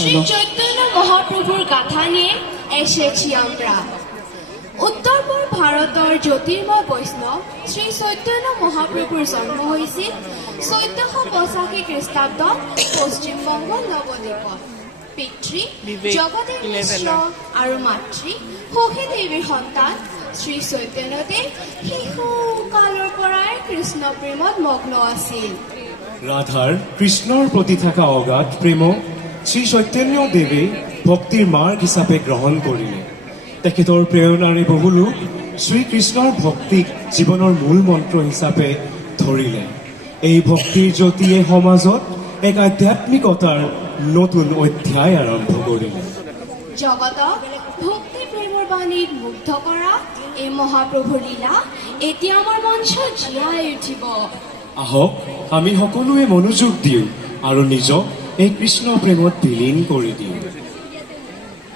শ্রী চৈতন্য মহাপ্রভুর গাথা নিয়ে এসেছি আমরা। উত্তর-পূর্ব ভারতের জ্যোতির্ময় বৈষ্ণব শ্রী চৈতন্য মহাপ্রভুর জন্ম হয়েছিল 1485 খ্রিস্টাব্দ পশ্চিমবঙ্গ নবদ্বীপত। পিতৃ জগদেৱ মিশ্ৰ আৰু মাতৃ সখী দেৱীৰ সন্তান শ্ৰী চৈতন্যদেৱ শিশু কালৰ পৰাই কৃষ্ণ প্ৰেমত মগ্ন আছিল। ৰাধাৰ কৃষ্ণৰ প্ৰতি থকা অগাধ প্ৰেমক শ্ৰী চৈতন্য দেৱে ভক্তিৰ মাৰ্গ হিচাপে গ্ৰহণ কৰিলে। তেখেতৰ প্ৰেৰণাৰে বহু লোক শ্ৰীকৃষ্ণৰ ভক্তিক জীৱনৰ মূল মন্ত্ৰ হিচাপে ধৰিলে। এই ভক্তিৰ জ্যোতিয়ে সমাজত এক আধ্যাত্মিকতাৰ নতুন অধ্যায় আৰম্ভ কৰিলে। জগতক ভক্তি প্ৰেমৰ বাণীত মুগ্ধ কৰা এই মহাপ্ৰভুৰ লীলা এতিয়া আমাৰ মঞ্চত জীয়াই উঠিব। আহক আমি সকলোৱে মনোযোগ দিওঁ আৰু নিজক এই কৃষ্ণ প্ৰেমত বিলীন কৰি দিওঁ।